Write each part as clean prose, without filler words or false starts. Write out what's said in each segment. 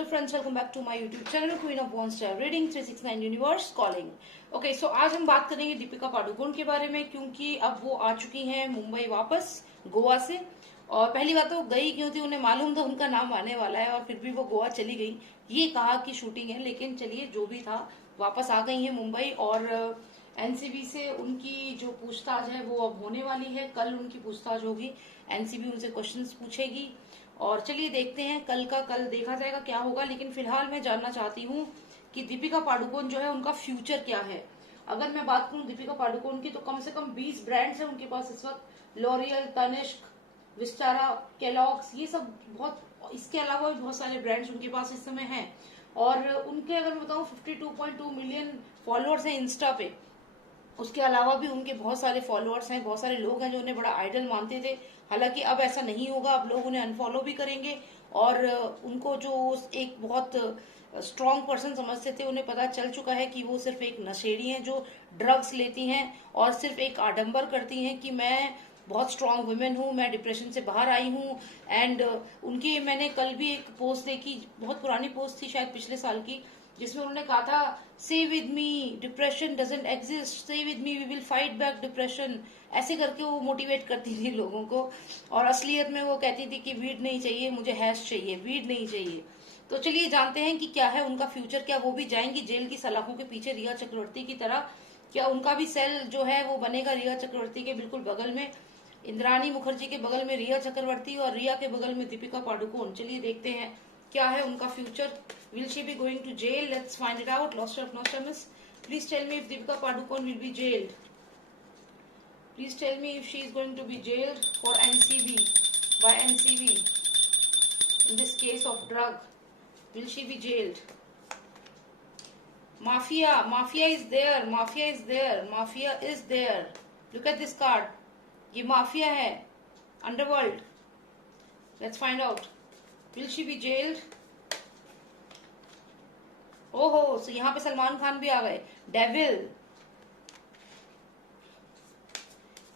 Hello friends, welcome back to my YouTube channel queen of one star reading 369 universe calling. Okay, so आज हम बात करेंगे दीपिका पादुकोण के बारे में, क्योंकि अब वो आ चुकी हैं मुंबई वापस गोवा से। और पहली बात तो गई क्यों थी, उन्हें मालूम था उनका नाम आने वाला है और फिर भी वो गोवा चली गई। ये कहा कि शूटिंग है, लेकिन चलिए जो भी था, वापस आ गई है मुंबई। और एनसीबी से उनकी जो पूछताछ है वो अब होने वाली है। कल उनकी पूछताछ होगी, एनसीबी उनसे क्वेश्चंस पूछेगी और चलिए देखते हैं, कल का कल देखा जाएगा क्या होगा। लेकिन फिलहाल मैं जानना चाहती हूँ कि दीपिका पादुकोण जो है उनका फ्यूचर क्या है। अगर मैं बात करूँ दीपिका पादुकोण की, तो कम से कम 20 ब्रांड्स हैं उनके पास इस वक्त। लॉरियल, तनिष्क, विस्टारा, केलॉग्स, ये सब बहुत, इसके अलावा भी बहुत सारे ब्रांड्स उनके पास इस समय हैं। और उनके अगर मैं बताऊँ 52.2 मिलियन फॉलोअर्स हैं इंस्टा पे। उसके अलावा भी उनके बहुत सारे फॉलोअर्स हैं, बहुत सारे लोग हैं जो उन्हें बड़ा आइडल मानते थे। हालांकि अब ऐसा नहीं होगा, अब लोग उन्हें अनफॉलो भी करेंगे। और उनको जो एक बहुत स्ट्रॉन्ग पर्सन समझते थे, उन्हें पता चल चुका है कि वो सिर्फ एक नशेड़ी हैं जो ड्रग्स लेती हैं और सिर्फ एक आडंबर करती हैं कि मैं बहुत स्ट्रांग वुमेन हूँ, मैं डिप्रेशन से बाहर आई हूँ। एंड उनकी मैंने कल भी एक पोस्ट देखी, बहुत पुरानी पोस्ट थी शायद पिछले साल की, जिसमें उन्होंने कहा था, say with me depression doesn't exist, say with me we will fight back depression. ऐसे करके वो मोटिवेट करती थी लोगों को। और असलियत में वो कहती थी कि वीड नहीं चाहिए मुझे, हैश चाहिए, वीड नहीं चाहिए। तो चलिए जानते हैं कि क्या है उनका फ्यूचर। क्या वो भी जाएंगी जेल की सलाखों के पीछे रिया चक्रवर्ती की तरह? क्या उनका भी सेल जो है वो बनेगा रिया चक्रवर्ती के बिल्कुल बगल में? इंद्राणी मुखर्जी के बगल में रिया चक्रवर्ती और रिया के बगल में दीपिका पादुकोण। चलिए देखते हैं क्या है उनका future. Will she be going to jail? Let's find it out. Nostradamus, please tell me if Deepika Padukone will be jailed. Please tell me if she is going to be jailed for NCB, by NCB, in this case of drug. Will she be jailed? Mafia, mafia is there, mafia is there, mafia is there. Look at this card. ये mafia है, underworld. Let's find out. Will she be jailed? ओहो, so यहाँ पे सलमान खान भी आ गए। Devil,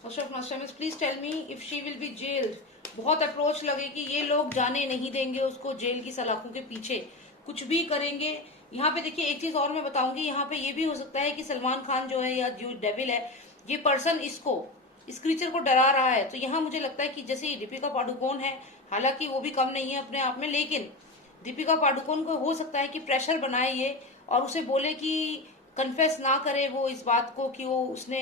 please tell me if she will be jailed. बहुत approach लगे कि ये लोग जाने नहीं देंगे उसको जेल की सलाखों के पीछे, कुछ भी करेंगे। यहाँ पे देखिए एक चीज और मैं बताऊंगी, यहाँ पे ये भी हो सकता है कि सलमान खान जो है या जो डेविल है, ये पर्सन इस क्रीचर को डरा रहा है। तो यहाँ मुझे लगता है कि जैसे दीपिका पादुकोण है, हालांकि वो भी कम नहीं है अपने आप में, लेकिन दीपिका पादुकोण को हो सकता है कि प्रेशर बनाए ये और उसे बोले कि कन्फेस ना करे वो इस बात को कि वो उसने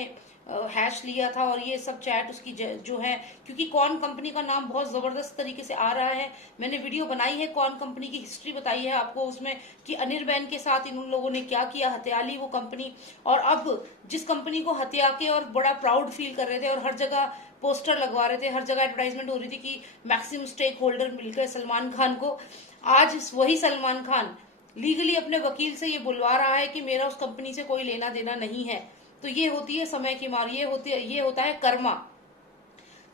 हैश लिया था और ये सब चैट उसकी जो है, क्योंकि कॉर्न कंपनी का नाम बहुत जबरदस्त तरीके से आ रहा है। मैंने वीडियो बनाई है, कॉर्न कंपनी की हिस्ट्री बताई है आपको उसमें कि अनिर्बैन के साथ इन लोगों ने क्या किया, हत्या ली वो कंपनी। और अब जिस कंपनी को हत्या के और बड़ा प्राउड फील कर रहे थे और हर जगह पोस्टर लगवा रहे थे, हर जगह एडवर्टाइजमेंट हो रही थी कि मैक्सिमम स्टेक होल्डर मिलकर सलमान खान को, आज वही सलमान खान लीगली अपने वकील से ये बुलवा रहा है कि मेरा उस कंपनी से कोई लेना देना नहीं है। तो ये होती है समय की मार, ये होता है कर्मा।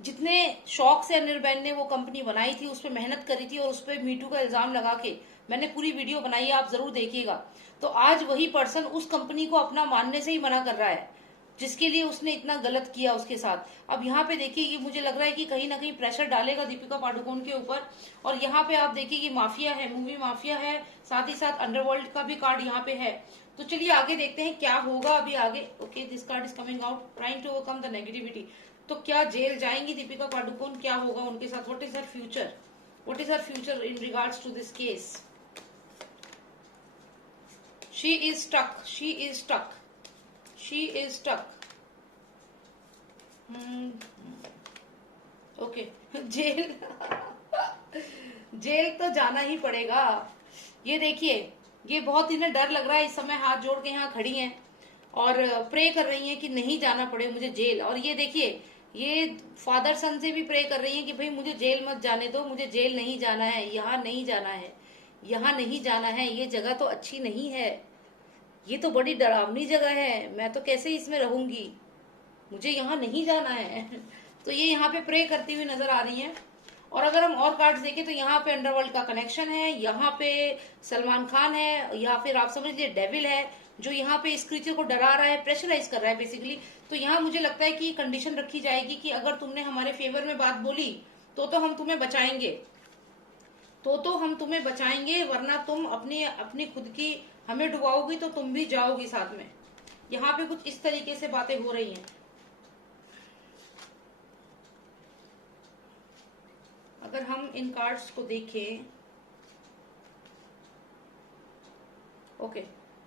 जितने शौक से अनिर्बैन ने वो कंपनी बनाई थी, उस पर मेहनत करी थी और उस पर मीटू का इल्जाम लगा के मैंने पूरी वीडियो बनाई है, आप जरूर देखिएगा। तो आज वही पर्सन उस कंपनी को अपना मानने से ही मना कर रहा है जिसके लिए उसने इतना गलत किया उसके साथ। अब यहाँ पे देखिए, ये मुझे लग रहा है कि कहीं ना कहीं प्रेशर डालेगा दीपिका पादुकोण के ऊपर। और यहाँ पे आप देखिए कि माफिया है, मूवी माफिया है, साथ ही साथ अंडरवर्ल्ड का भी कार्ड यहाँ पे है। तो चलिए आगे देखते हैं क्या होगा अभी आगे। Okay, this card is coming out, trying to overcome the negativity. तो क्या जेल जाएंगी दीपिका पादुकोण? क्या होगा उनके साथ? What is her future? What is her future in regards to this case? She is stuck, she is stuck, she is stuck. Okay, jail jail तो जाना ही पड़ेगा। ये देखिए, ये बहुत इन्हें डर लग रहा है इस समय, हाथ जोड़ के यहाँ खड़ी हैं और प्रे कर रही हैं कि नहीं जाना पड़े मुझे जेल। और ये देखिए, ये फादर सन से भी प्रे कर रही हैं कि भाई मुझे जेल मत जाने दो, मुझे जेल नहीं जाना है, यहाँ नहीं जाना है, यहाँ नहीं जाना है, ये जगह तो अच्छी नहीं है, ये तो बड़ी डरावनी जगह है, मैं तो कैसे इसमें रहूंगी, मुझे यहाँ नहीं जाना है। तो ये यहाँ पे प्रे करती हुई नजर आ रही हैं। और अगर हम और कार्ड्स देखें तो यहाँ पे अंडरवर्ल्ड का कनेक्शन है, यहाँ पे सलमान खान है, या फिर आप समझ लीजिए डेविल है जो यहाँ पे इस क्रीचर को डरा रहा है, प्रेशराइज कर रहा है बेसिकली। तो यहाँ मुझे लगता है कि कंडीशन रखी जाएगी कि अगर तुमने हमारे फेवर में बात बोली तो हम तुम्हें बचाएंगे। तो हम तुम्हें बचाएंगे, वरना तुम अपनी अपनी खुद की हमें डुबाओगी तो तुम भी जाओगी साथ में। यहाँ पे कुछ इस तरीके से बातें हो रही हैं। अगर हम इन कार्ड्स को देखें, ओके,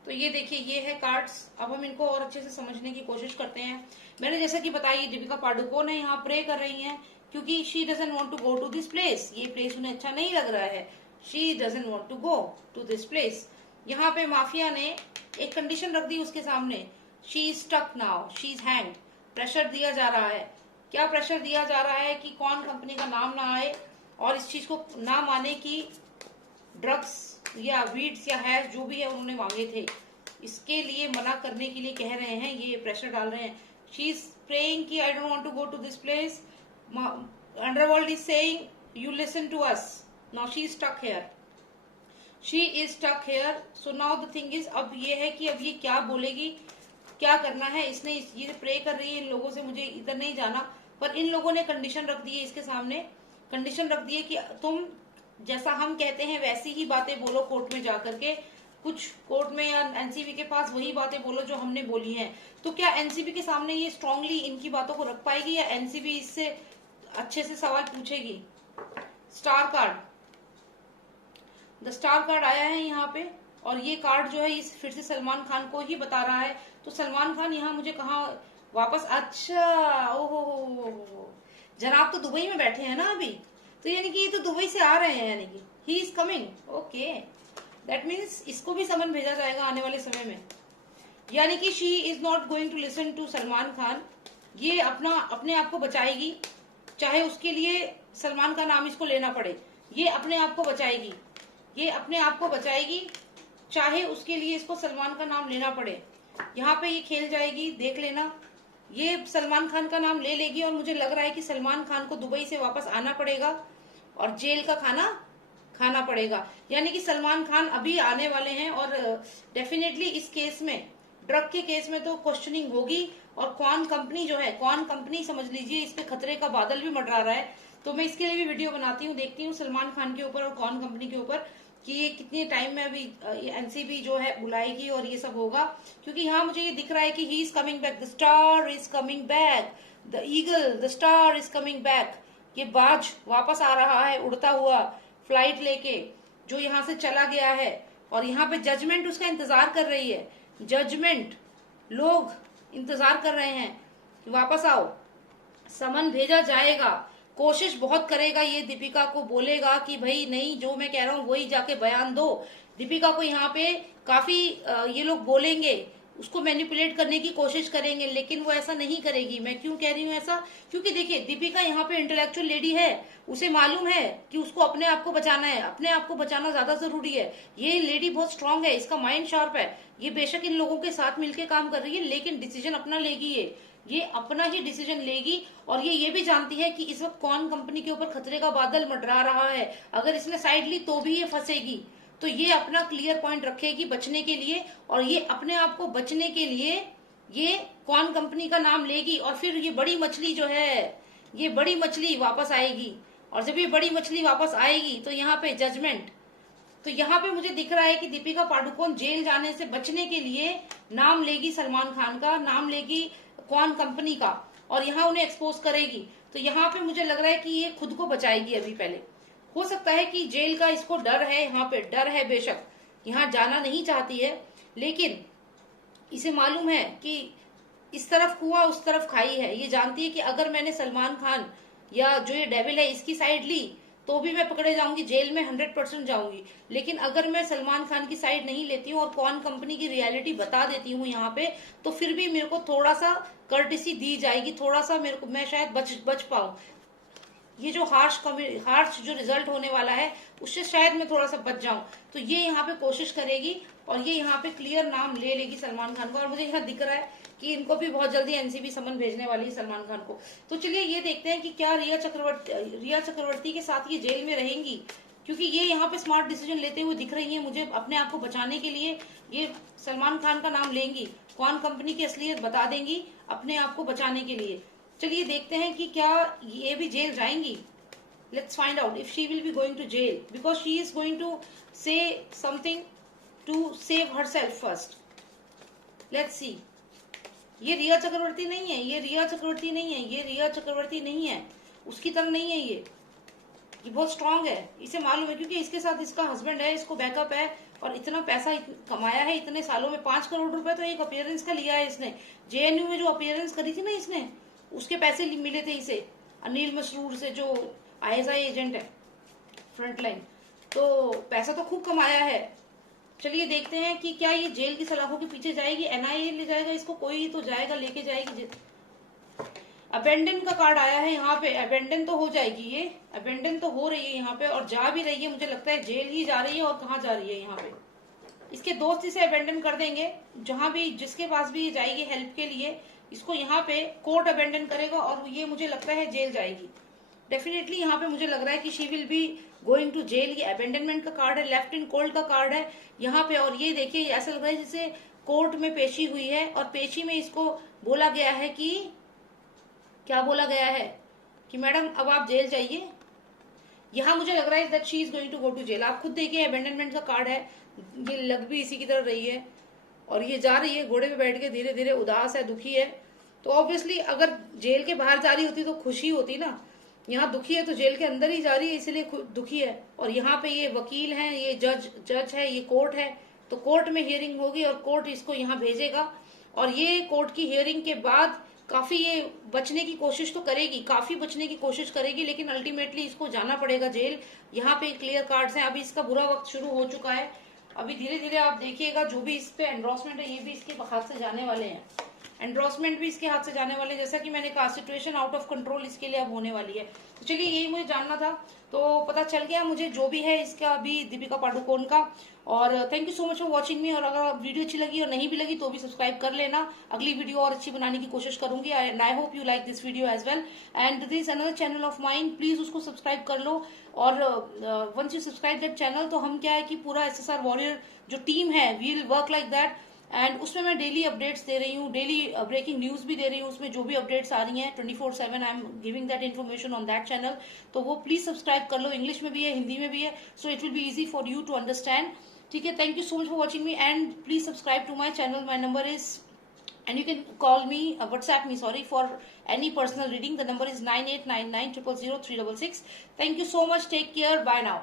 तो ये देखिए ये है कार्ड्स। अब हम इनको और अच्छे से समझने की कोशिश करते हैं। मैंने जैसा कि बताया दीपिका पाडुकोन है, यहाँ प्रे कर रही हैं क्योंकि she doesn't want to go to this place. ये प्लेस उन्हें अच्छा नहीं लग रहा है। She doesn't want to go to this place. यहाँ पे माफिया ने एक कंडीशन रख दी उसके सामने, she is stuck now, she is hanged. Pressure दिया जा रहा है। क्या प्रेशर दिया जा रहा है कि कौन कंपनी का नाम ना आए और इस चीज को ना माने कि ड्रग्स या वीड्स या हैश जो भी है उन्होंने मांगे थे, इसके लिए मना करने के लिए कह रहे हैं, ये प्रेशर डाल रहे हैं। शी इज प्रेइंग कि I don't want to go to this place. Underworld is saying you listen to us. Now she is stuck here, she is stuck here. So now the thing is, अब ये है कि अब ये क्या बोलेगी, क्या करना है। इसने ये प्रे कर रही है इन लोगों से, मुझे इधर नहीं जाना, पर इन लोगों ने कंडीशन रख दी है इसके सामने। कंडीशन रख दी है कि तुम जैसा हम कहते हैं वैसी ही बातें बोलो कोर्ट में जाकर के। कुछ कोर्ट में या एनसीबी के पास वही बातें बोलो जो हमने बोली हैं। तो क्या एनसीबी के सामने ये स्ट्रांगली इनकी बातों को रख पाएगी या एनसीबी इससे अच्छे से सवाल पूछेगी। Star card, the star card आया है यहाँ पे, और ये कार्ड जो है इस फिर से सलमान खान को ही बता रहा है। तो सलमान खान यहाँ मुझे कहा वापस, अच्छा ओहो, जनाब तो दुबई में बैठे हैं ना अभी, तो यानी कि ये तो दुबई से आ रहे हैं, यानी कि he is coming. Okay, that means इसको भी समन भेजा जाएगा आने वाले समय में। यानी कि she is not going to listen to Salman Khan. ये अपने आप को बचाएगी, चाहे उसके लिए सलमान का नाम इसको लेना पड़े। ये अपने आप को बचाएगी, ये अपने आप को बचाएगी, चाहे उसके लिए इसको सलमान का नाम लेना पड़े। यहाँ पे ये खेल जाएगी, देख लेना। ये सलमान खान का नाम ले लेगी और मुझे लग रहा है कि सलमान खान को दुबई से वापस आना पड़ेगा और जेल का खाना खाना पड़ेगा। यानी कि सलमान खान अभी आने वाले हैं और डेफिनेटली इस केस में, ड्रग के केस में तो क्वेश्चनिंग होगी। और कौन कंपनी जो है, कौन कंपनी समझ लीजिए, इस पे खतरे का बादल भी मंडरा रहा है। तो मैं इसके लिए भी वीडियो बनाती हूँ, देखती हूँ सलमान खान के ऊपर और कौन कंपनी के ऊपर कि ये कितने टाइम में अभी एनसीबी जो है बुलाएगी और ये सब होगा। क्योंकि यहाँ मुझे ये दिख रहा है कि he is coming back, the star is coming back, the eagle, the star is coming back. ये बाज वापस आ रहा है उड़ता हुआ फ्लाइट लेके, जो यहाँ से चला गया है। और यहाँ पे जजमेंट उसका इंतजार कर रही है। जजमेंट, लोग इंतजार कर रहे हैं कि वापस आओ, समन भेजा जाएगा। कोशिश बहुत करेगा ये, दीपिका को बोलेगा कि भाई नहीं, जो मैं कह रहा हूँ वही जाके बयान दो। दीपिका को यहाँ पे काफी ये लोग बोलेंगे, उसको मैनिपुलेट करने की कोशिश करेंगे, लेकिन वो ऐसा नहीं करेगी। मैं क्यों कह रही हूँ ऐसा, क्योंकि देखिए दीपिका यहाँ पे इंटेलेक्चुअल लेडी है, उसे मालूम है कि उसको अपने आप को बचाना है, अपने आप को बचाना ज्यादा जरूरी है। ये लेडी बहुत स्ट्रांग है, इसका माइंड शार्प है। ये बेशक इन लोगों के साथ मिलकर काम कर रही है, लेकिन डिसीजन अपना लेगी। ये अपना ही डिसीजन लेगी। और ये भी जानती है कि इस वक्त कौन कंपनी के ऊपर खतरे का बादल मंडरा रहा है। अगर इसने साइड ली तो भी ये फंसेगी। तो ये अपना क्लियर पॉइंट रखेगी बचने के लिए, और ये अपने आप को बचने के लिए ये कौन कंपनी का नाम लेगी। और फिर ये बड़ी मछली जो है, ये बड़ी मछली वापस आएगी। और जब ये बड़ी मछली वापस आएगी तो यहाँ पे जजमेंट। तो यहाँ पे मुझे दिख रहा है कि दीपिका पाडुकोन जेल जाने से बचने के लिए नाम लेगी सलमान खान का, नाम लेगी कौन कंपनी का, और यहाँ उन्हें एक्सपोज करेगी। तो यहाँ पे मुझे लग रहा है कि ये खुद को बचाएगी अभी पहले। हो सकता है कि जेल का इसको डर है, यहाँ पे डर है, बेशक यहाँ जाना नहीं चाहती है, लेकिन इसे मालूम है कि इस तरफ कुआं उस तरफ खाई है। ये जानती है कि अगर मैंने सलमान खान या जो ये डेविल है इसकी साइड ली तो भी मैं पकड़े जाऊंगी, जेल में 100% जाऊंगी। लेकिन अगर मैं सलमान खान की साइड नहीं लेती हूँ और कौन कंपनी की रियलिटी बता देती हूँ यहाँ पे, तो फिर भी मेरे को थोड़ा सा कर्टिसी दी जाएगी, थोड़ा सा मेरे को, मैं शायद बच पाऊं। ये जो हार्श जो रिजल्ट होने वाला है उससे शायद मैं थोड़ा सा बच जाऊं। तो ये यहाँ पे कोशिश करेगी और ये यहाँ पे क्लियर नाम ले लेगी सलमान खान को। और मुझे यहाँ दिख रहा है कि इनको भी बहुत जल्दी एनसीबी समन भेजने वाली है सलमान खान को। तो चलिए ये देखते हैं कि क्या रिया चक्रवर्ती के साथ ये जेल में रहेंगी, क्योंकि ये यहाँ पे स्मार्ट डिसीजन लेते हुए दिख रही है मुझे। अपने आप को बचाने के लिए ये सलमान खान का नाम लेंगी, कौन कंपनी की असलियत बता देंगी अपने आप को बचाने के लिए। चलिए देखते हैं कि क्या ये भी जेल जाएंगी। Let's find out if she will be going to jail because she is going to say something to save herself first. Let's see. ये रिया चक्रवर्ती नहीं है, ये रिया चक्रवर्ती नहीं है, ये रिया चक्रवर्ती नहीं है, उसकी तरह नहीं है ये बहुत स्ट्रांग है, इसे मालूम है क्योंकि इसके साथ इसका हस्बैंड है, इसको बैकअप है और इतना पैसा कमाया है इतने सालों में। 5 करोड़ रुपए तो एक अपीयरेंस का लिया है इसने। जेएनयू में जो अपीयरेंस करी थी ना इसने, उसके पैसे मिले थे इसे अनिल मसरूर से, जो आईएसआई एजेंट है फ्रंट लाइन। तो पैसा तो खूब कमाया है। चलिए देखते हैं कि क्या ये जेल की सलाखों के पीछे जाएगी, एनआईए ले जाएगा इसको, कोई तो जाएगा लेके जाएगी। अबेंडन का कार्ड आया है यहाँ पे, अबेंडन तो हो जाएगी, ये अबेंडन तो हो रही है यहाँ पे और जा भी रही है, मुझे लगता है जेल ही जा रही है। और कहाँ जा रही है यहाँ पे, इसके दोस्त इसे अबेंडन कर देंगे, जहां भी जिसके पास भी ये जाएगी हेल्प के लिए, इसको यहाँ पे कोर्ट अबेंडन करेगा और ये मुझे लगता है जेल जाएगी डेफिनेटली। यहाँ पे मुझे लग रहा है कि she will be going to jail. ये अबेंडनमेंट का कार्ड है, लेफ्ट इन कोल्ड का कार्ड है यहाँ पे। और ये देखिए ऐसा लग रहा है जैसे कोर्ट में पेशी हुई है और पेशी में इसको बोला गया है कि क्या बोला गया है कि मैडम अब आप जेल जाइए। यहाँ मुझे लग रहा है that she is going to go to jail. आप खुद देखिए अबेंडनमेंट का कार्ड है, ये लग भी इसी की तरह रही है और ये जा रही है घोड़े पे बैठ के, धीरे धीरे उदास है, दुखी है। तो ऑब्वियसली अगर जेल के बाहर जा रही होती तो खुशी होती ना, यहाँ दुखी है तो जेल के अंदर ही जा रही है इसलिए दुखी है। और यहाँ पे ये वकील हैं, ये जज है, ये कोर्ट है, तो कोर्ट में हियरिंग होगी और कोर्ट इसको यहाँ भेजेगा और ये कोर्ट की हियरिंग के बाद काफी ये बचने की कोशिश तो करेगी, काफी बचने की कोशिश करेगी, लेकिन अल्टीमेटली इसको जाना पड़ेगा जेल। यहाँ पे क्लियर कार्ड्स हैं, अभी इसका बुरा वक्त शुरू हो चुका है। अभी धीरे धीरे आप देखिएगा जो भी इस पे एंड्रोसमेंट है ये भी इसके हाथ से जाने वाले हैं, एंड्रोसमेंट भी इसके हाथ से जाने वाले। जैसा कि मैंने कहा सिचुएशन आउट ऑफ कंट्रोल इसके लिए अब होने वाली है। तो चलिए यही मुझे जानना था, तो पता चल गया मुझे जो भी है इसका अभी दीपिका पादुकोण का। और thank you so much for watching मी। और अगर वीडियो अच्छी लगी और नहीं भी लगी तो भी सब्सक्राइब कर लेना, अगली वीडियो और अच्छी बनाने की कोशिश करूंगी। And I hope you like this video as well. And this another channel of mind, please उसको सब्सक्राइब कर लो। और once you subscribe that channel तो हम क्या है कि पूरा एसएसआर वॉरियर जो टीम है we will work like that. And उसमें मैं डेली अपडेट्स दे रही हूँ, डेली ब्रेकिंग न्यूज भी दे रही हूँ। उसमें जो भी अपडेट्स आ रही हैं 24/7 I am giving that information on that channel. तो वो प्लीज सब्सक्राइब कर लो, इंग्लिश में भी है, हिंदी में भी है, so it will be easy for you to understand. ठीक है, thank you so much for watching me and please subscribe to my channel. My number is and you can call me, WhatsApp me, sorry, for any personal reading. The number is 9899 000 366. Thank you so much. Take care. Bye now.